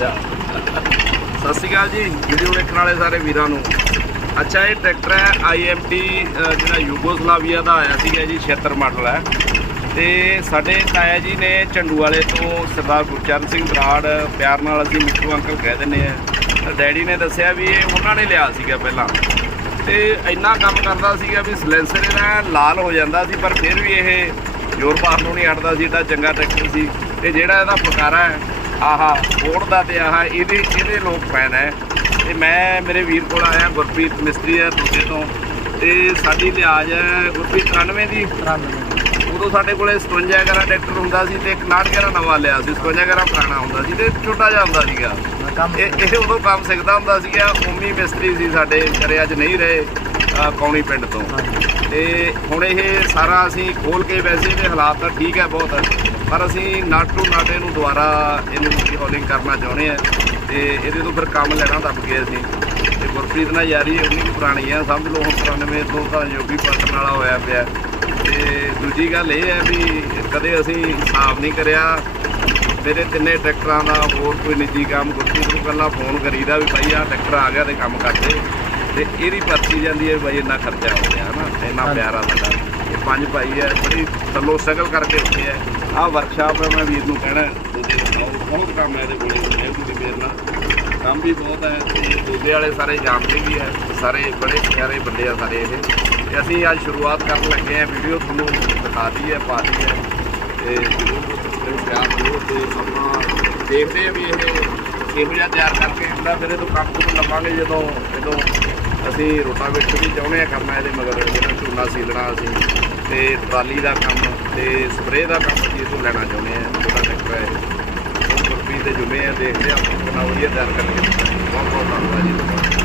ਜਾ ਸਤਿ ਸ਼੍ਰੀ ਅਕਾਲ ਜੀ ਵੀਡੀਓ ਵੇਖਣ ਵਾਲੇ ਸਾਰੇ ਵੀਰਾਂ ਨੂੰ। ਅੱਛਾ, ਇਹ ਟਰੈਕਟਰ ਹੈ ਆਈਐਮਟੀ ਜਿਹੜਾ ਯੂਗੋਸਲਾਵੀਆ ਦਾ ਆਇਆ ਸੀਗਾ ਜੀ 76 ਮਾਡਲ ਹੈ। ਤੇ ਸਾਡੇ ਤਾਇਆ ਜੀ ਨੇ ਝੰਡੂ ਵਾਲੇ ਤੋਂ ਸਰਦਾਰ ਗੁਰਚਰਨ ਸਿੰਘ ਬਰਾੜ ਪਿਆਰ ਨਾਲ ਅਸੀਂ ਮਿੱਠੂ ਅੰਕਲ ਕਹਿ ਦਿੰਦੇ ਆ ਡੈਡੀ ਨੇ ਦੱਸਿਆ ਵੀ ਇਹ ਉਹਨਾਂ ਨੇ ਲਿਆ ਸੀਗਾ ਪਹਿਲਾਂ। ਤੇ ਇੰਨਾ ਕੰਮ ਕਰਦਾ ਸੀਗਾ ਵੀ ਸਲੈਂਸਰ ਇਹਦਾ ਲਾਲ ਹੋ ਜਾਂਦਾ ਸੀ, ਪਰ ਫਿਰ ਵੀ ਇਹ ਜ਼ੋਰ ਪਾਰ ਨੂੰ ਨਹੀਂ ਹਟਦਾ ਸੀ ਇਹਦਾ ਚੰਗਾ ਟਰੈਕਟਰ ਸੀ। ਤੇ ਜਿਹੜਾ ਇਹਦਾ ਫਕਾਰਾ ਹੈ ਆਹਾ ਫੋਰਡ ਦਾ ਤੇ ਆਹਾ ਇਹਦੇ ਇਹਦੇ ਲੋਕ ਫੈਨ ਹੈ। ਤੇ ਮੈਂ ਮੇਰੇ ਵੀਰ ਕੋਲ ਆਇਆ ਗੁਰਪ੍ਰੀਤ ਮਿਸਤਰੀ ਹੈ ਦੂਜੇ ਤੋਂ। ਤੇ ਸਾਡੀ ਲਿਆਜ ਹੈ ਗੁਰਪ੍ਰੀਤ 93 ਦੀ। ਉਦੋਂ ਸਾਡੇ ਕੋਲੇ 57 ਗਰਾ ਟਰੈਕਟਰ ਹੁੰਦਾ ਸੀ ਤੇ 61 ਗਰਾ ਨਵਾਂ ਲਿਆ ਸੀ। 57 ਗਰਾ ਪੁਰਾਣਾ ਹੁੰਦਾ ਸੀ ਤੇ ਛੋਟਾ ਜਿਹਾ ਹੁੰਦਾ ਸੀਗਾ। ਇਹ ਇਹ ਉਦੋਂ ਕੰਮ ਸਿੱਖਦਾ ਹੁੰਦਾ ਸੀਗਾ। ਉਮੀ ਮਿਸਤਰੀ ਸੀ ਸਾਡੇ ਘਰੇ ਅੱਜ ਨਹੀਂ ਰਹੇ। ਕੌਣੀ ਪਿੰਡ ਤੋਂ। ਤੇ ਹੁਣ ਇਹ ਸਾਰਾ ਅਸੀਂ ਖੋਲ ਕੇ ਵੈਸੇ ਇਹਦੇ ਹਾਲਾਤ ਤਾਂ ਠੀਕ ਹੈ ਬਹੁਤ, ਪਰ ਅਸੀਂ ਨਟ ਟੂ ਨਟ ਇਹਨੂੰ ਦੁਬਾਰਾ ਇਹਨੂੰ ਰੀਹੋਲਿੰਗ ਕਰਨਾ ਚਾਹੁੰਦੇ ਆ ਤੇ ਇਹਦੇ ਤੋਂ ਫਿਰ ਕੰਮ ਲੈਣਾ ਦੱਬ ਗਏ ਅਸੀਂ। ਤੇ ਗੁਰਪ੍ਰੀਤ ਨਾਲ ਯਾਰੀ ਉਨੀ ਕੁ ਪੁਰਾਣੀ ਆ, ਸਮਝ ਲਓ ਹੁਣ 93 ਤੋਂ ਤਾਂ ਜੋਗੀ ਪਲਟਣ ਵਾਲਾ ਹੋਇਆ ਪਿਆ। ਤੇ ਦੂਜੀ ਗੱਲ ਇਹ ਹੈ ਵੀ ਕਦੇ ਅਸੀਂ ਹਿਸਾਬ ਨਹੀਂ ਕਰਿਆ। ਮੇਰੇ ਤਿੰਨੇ ਟਰੈਕਟਰਾਂ ਦਾ ਹੋਰ ਕੋਈ ਨਿੱਜੀ ਕੰਮ, ਗੁਰਪ੍ਰੀਤ ਨੂੰ ਪਹਿਲਾਂ ਫੋਨ ਕਰੀਦਾ ਵੀ ਭਾਈ ਆਹ ਟਰੈਕਟਰ ਆ ਗਿਆ ਤੇ ਕੰਮ ਕਰਦੇ ਤੇ ਇਹਦੀ ਪਰਚੀ ਜਾਂਦੀ ਹੈ ਭਾਈ ਇੰਨਾ ਖਰਚਾ ਹੋ ਗਿਆ ਹਨਾ? ਇੰਨਾ ਪਿਆਰਾ ਸਾਡਾ। ਇਹ ਪੰਜ ਭਾਈ ਹੈ ਬੜੀ ਥੱਲੋਂ ਸਟਰਗਲ ਕਰਕੇ ਉੱਠੇ ਹੈ। ਆਹ ਵਰਕਸ਼ਾਪ ਹੈ ਮੈਂ ਵੀਰ ਨੂੰ ਕਹਿਣਾ ਦੂਜੇ ਨੂੰ ਬਹੁਤ- ਬਹੁਤ ਕੰਮ ਹੈ ਇਹਦੇ ਕੋਲੇ ਇਹ ਵੀ ਵੀਰ ਨਾਲ। ਕੰਮ ਵੀ ਬਹੁਤ ਹੈ ਤੇ ਦੂਜੇ ਵਾਲੇ ਸਾਰੇ ਜਾਣਦੇ ਵੀ ਹੈ ਸਾਰੇ ਬੜੇ ਪਿਆਰੇ ਬੰਦੇ ਆ ਸਾਰੇ ਇਹ। ਤੇ ਅਸੀਂ ਅੱਜ ਸ਼ੁਰੂਆਤ ਕਰਨ ਲੱਗੇ ਆ ਵੀਡੀਓ ਤੁਹਾਨੂੰ ਦਿਖਾ ਦਈ ਹੈ ਪਾ ਦਈ ਹੈ ਤੇ ਜ਼ਰੂਰ ਪਿਆਰ ਦਿਓ ਤੇ ਆਪਾਂ ਦੇਖਦੇ ਆ ਵੀ ਇਹ ਕਿਹੋ ਜਿਹਾ ਤਿਆਰ ਕਰਕੇ ਹੁੰਦਾ ਫਿਰ ਇਹ ਤੋਂ ਕੰਮ ਤੋਂ ਲਵਾਂਗੇ ਜਦੋਂ ਜਦੋਂ ਅਸੀਂ ਰੋਟਾਵੇਟਰ ਵੀ ਚਾਹੁੰਦੇ ਆ ਕਰਨਾ ਇਹਦੇ ਮਗਰ, ਜਿਹੜਾ ਝੋਨਾ ਸੀਲਣਾ ਅਸੀਂ, ਤੇ ਟਰਾਲੀ ਦਾ ਕੰਮ, ਤੇ ਸਪਰੇਅ ਦਾ ਕੰਮ ਅਸੀਂ ਇਹ ਤੋਂ ਲੈਣਾ ਚਾਹੁੰਦੇ ਆ ਜਿਹੜਾ ਟਰੈਕਟਰ ਹੈ ਗੁਰਪ੍ਰੀਤ ਦੇ ਜੁਮੇ ਆ, ਦੇਖਦੇ ਆ ਕਿੰਨਾ ਵਧੀਆ ਤਿਆਰ ਕਰਕੇ ਬਹੁਤ ਬਹੁਤ ਧੰਨਵਾਦ ਜੀ ਤੁਹਾਡਾ।